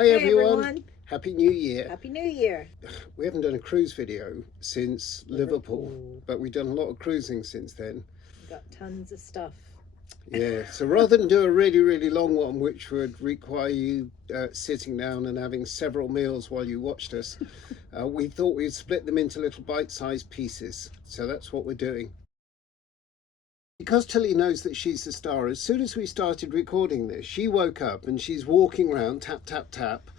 Hi everyone. Happy New Year. Happy New Year. We haven't done a cruise video since Liverpool, but we've done a lot of cruising since then. We've got tons of stuff. Yeah, so rather than do a really long one, which would require you sitting down and having several meals while you watched us, we thought we'd split them into little bite-sized pieces. So that's what we're doing. Because Tilly knows that she's the star, as soon as we started recording this, she woke up and she's walking around, tap, tap, tap,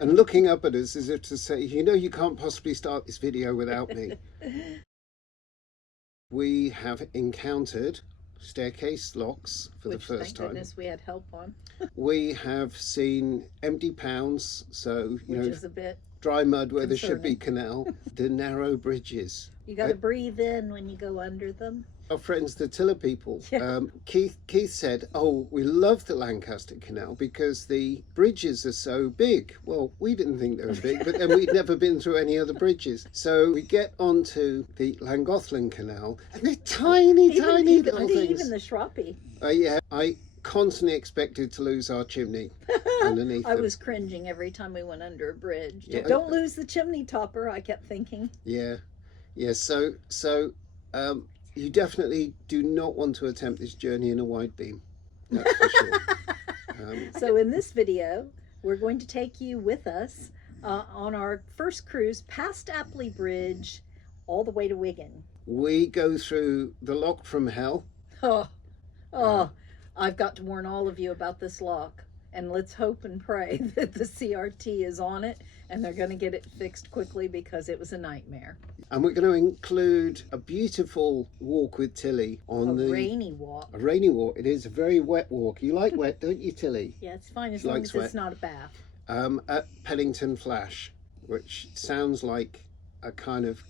and looking up at us as if to say, you know, you can't possibly start this video without me. We have encountered staircase locks for the first time. Thank goodness we had help on. We have seen empty pounds, so, you know, is a bit dry mud where concerning. there should be canal. The narrow bridges. You got to breathe in when you go under them. Our friends, the Tiller people, Yeah. Keith said, oh, we love the Lancaster Canal because the bridges are so big. Well, we didn't think they were big, but then we'd never been through any other bridges. So we get onto the Llangollen Canal, and they're tiny little things. Even the Shroppy. Yeah, I constantly expected to lose our chimney underneath I them. was cringing every time we went under a bridge. Yeah. Don't lose the chimney topper, I kept thinking. Yeah. So you definitely do not want to attempt this journey in a wide beam. That's for sure. So in this video, we're going to take you with us on our first cruise past Appley Bridge all the way to Wigan. We go through the lock from hell. Oh, I've got to warn all of you about this lock. And let's hope and pray that the CRT is on it and they're going to get it fixed quickly because it was a nightmare. And we're going to include a beautiful walk with Tilly on A rainy walk. A rainy walk. It is a very wet walk. You like wet, don't you, Tilly? Yeah, it's fine as She long likes as wet. it's not a bath. At Pennington Flash, which sounds like a kind of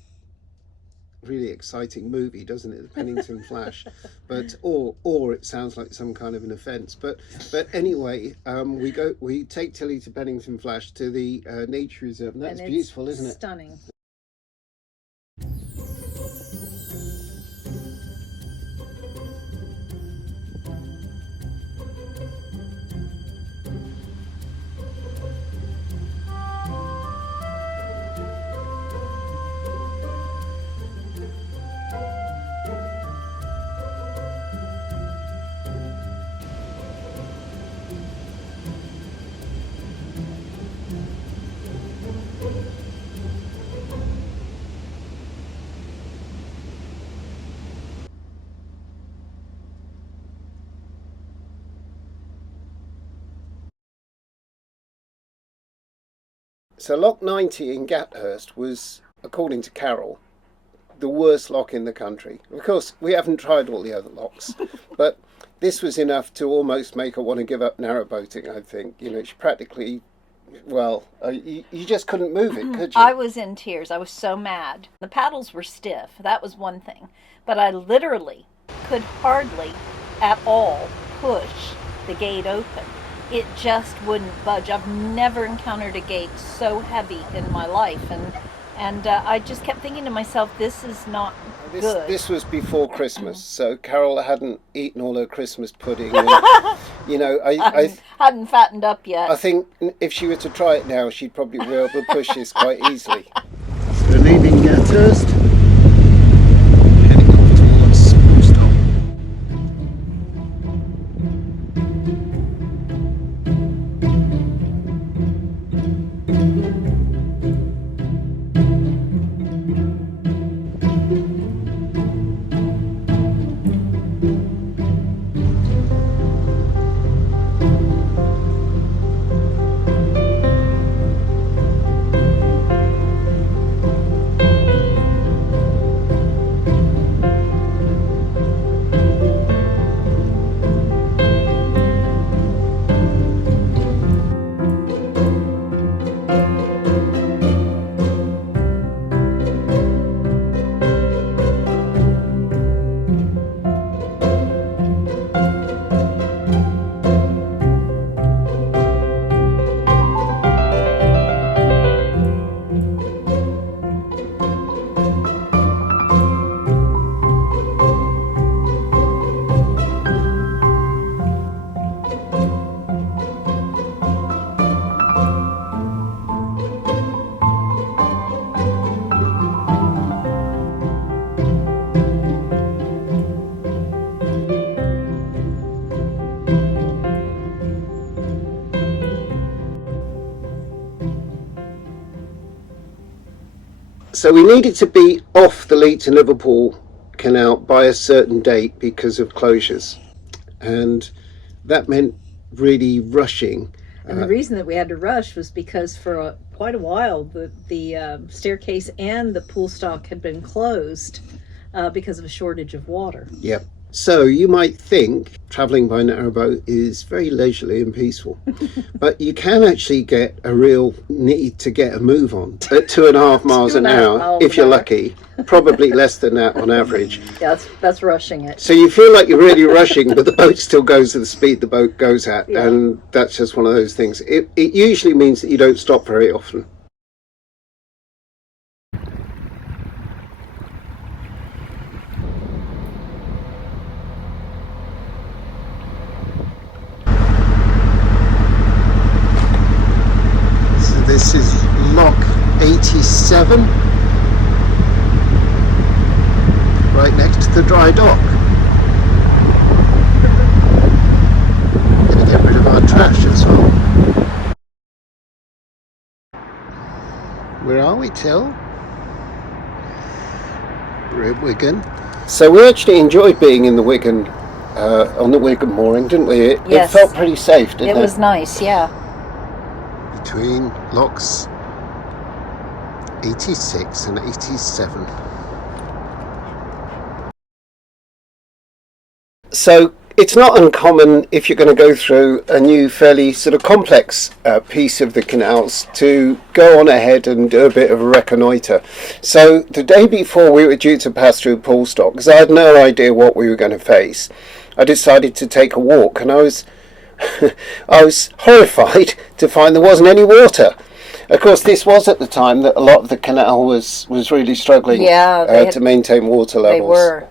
really exciting movie, doesn't it? The Pennington Flash, but or it sounds like some kind of an offence. But anyway, we take Tilly to Pennington Flash to the nature reserve, and that's beautiful, isn't it? Stunning. So Lock 90 in Gathurst was, according to Carol, the worst lock in the country. Of course, we haven't tried all the other locks, but this was enough to almost make her want to give up narrowboating, I think. You know, she practically, well, you just couldn't move it, could you? I was in tears. I was so mad. The paddles were stiff. That was one thing. But I literally could hardly at all push the gate open. It just wouldn't budge. I've never encountered a gate so heavy in my life, and I just kept thinking to myself, this is not good. This was before Christmas, so Carol hadn't eaten all her Christmas pudding. And, you know, I hadn't fattened up yet. I think if she were to try it now, she'd probably be able to push this quite easily. So we're leaving Gathurst, heading off towards Oswaldtwistle. So we needed to be off the Leigh to Liverpool Canal by a certain date because of closures, and that meant really rushing. And the reason that we had to rush was because for quite a while the staircase and the pool stock had been closed because of a shortage of water. Yep. So you might think travelling by narrowboat is very leisurely and peaceful, but you can actually get a real need to get a move on at 2.5 miles an hour if you're lucky. Probably less than that on average. Yeah, that's rushing it. So you feel like you're really rushing, but the boat still goes at the speed the boat goes at, Yeah. and that's just one of those things. It usually means that you don't stop very often. So this is Lock 87. Right next to the dry dock. Gonna get rid of our trash as well. Where are we, Till? We're at Wigan. So we actually enjoyed being in the Wigan, on the Wigan mooring, didn't we? It Yes. felt pretty safe, didn't it? It was nice, yeah. Between locks 86 and 87. So it's not uncommon if you're going to go through a new fairly sort of complex piece of the canals to go on ahead and do a bit of a reconnoitre. So the day before we were due to pass through Poolstock, because I had no idea what we were going to face, I decided to take a walk, and I was I was horrified to find there wasn't any water. Of course, this was at the time that a lot of the canal was really struggling to maintain water levels. They were.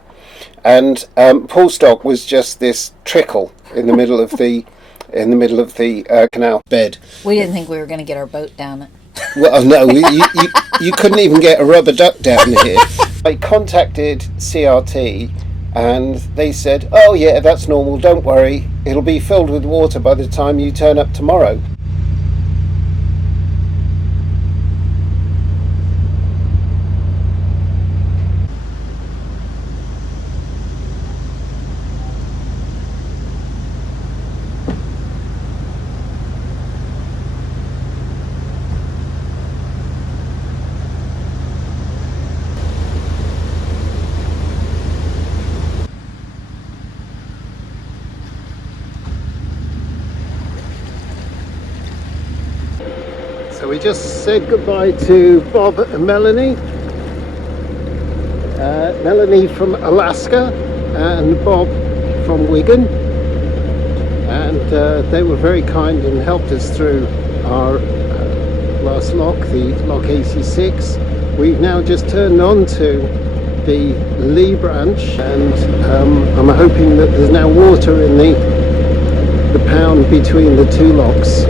And Poolstock was just this trickle in the middle of the canal bed. We didn't think we were going to get our boat down it. Well, no, you couldn't even get a rubber duck down here. I contacted CRT, and they said, "Oh yeah, that's normal. Don't worry. It'll be filled with water by the time you turn up tomorrow." So we just said goodbye to Bob and Melanie. Melanie from Alaska and Bob from Wigan. And they were very kind and helped us through our last lock, the Lock 86. We've now just turned on to the Leigh Branch, and I'm hoping that there's now water in the pound between the two locks.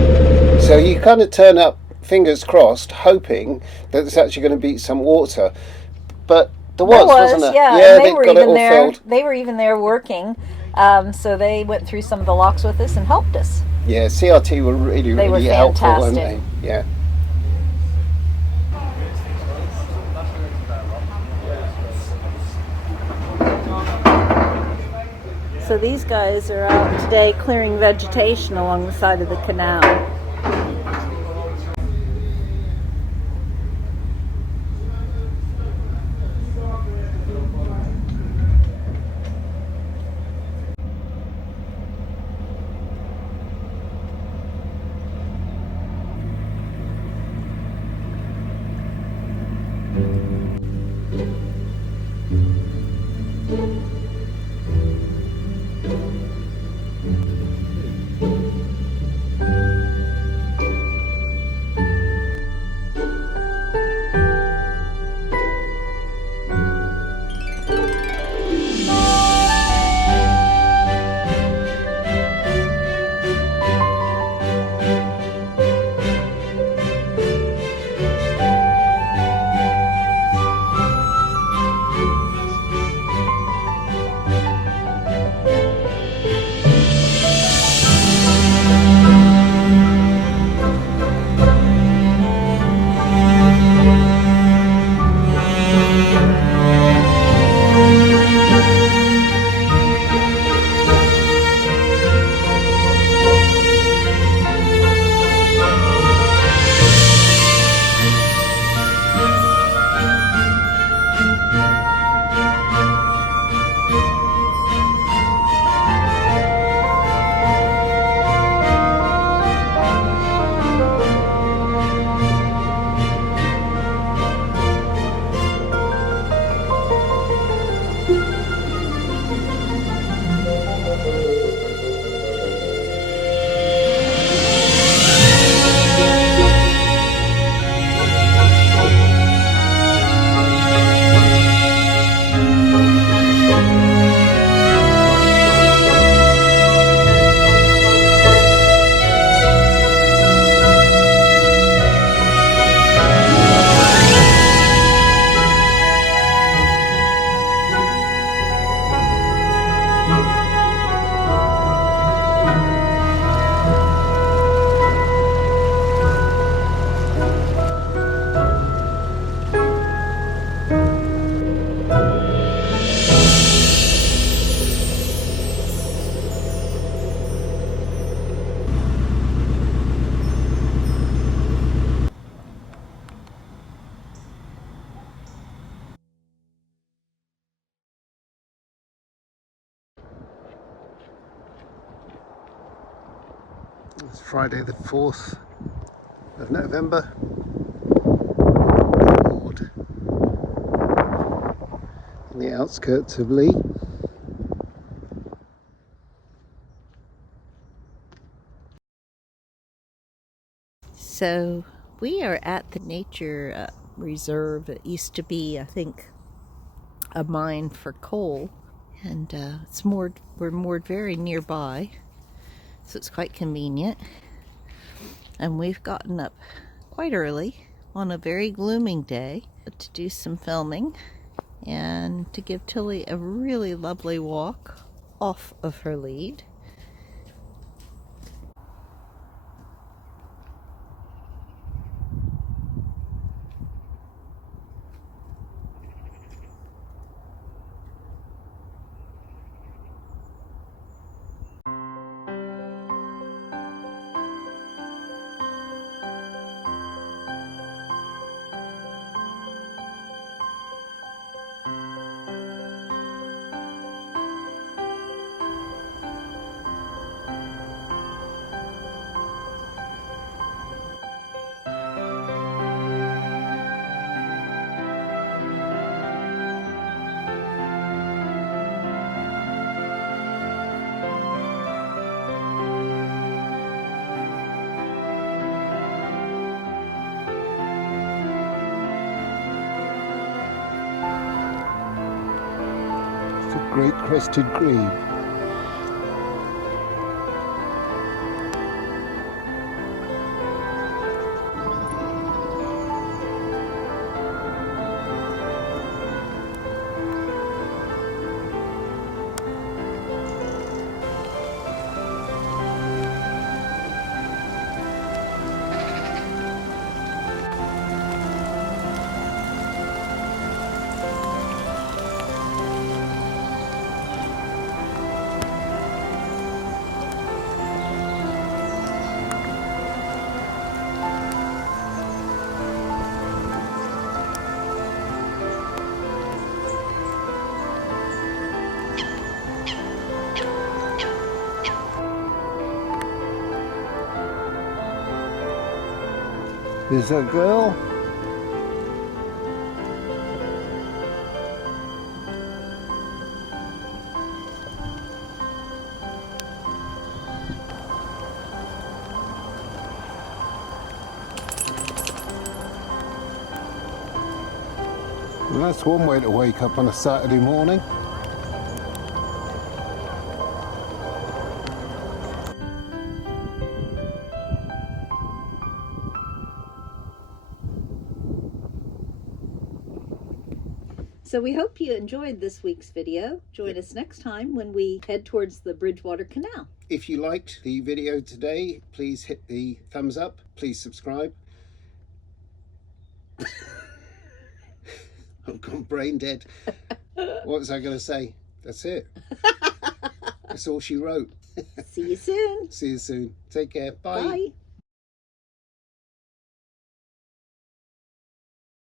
So you kind of turn up, fingers crossed, hoping that there's actually going to be some water, but there wasn't there? Yeah, and they were got it even all there. filled. They were even there working, so they went through some of the locks with us and helped us. Yeah, CRT were really They were helpful, weren't they? fantastic. Yeah. So these guys are out today clearing vegetation along the side of the canal. It's Friday the 4th of November. Lord. On the outskirts of Leigh. So we are at the nature reserve. It used to be, I think, a mine for coal, and we're moored very nearby, so it's quite convenient. And we've gotten up quite early on a very glooming day to do some filming and to give Tilly a really lovely walk off of her lead. It's a great crested grebe. There's a girl. Well, that's one way to wake up on a Saturday morning. So we hope you enjoyed this week's video. Join us next time when we head towards the Bridgewater Canal. If you liked the video today, please hit the thumbs up. Please subscribe. I've gone brain dead. What was I going to say? That's it. That's all she wrote. See you soon. See you soon. Take care. Bye. Bye.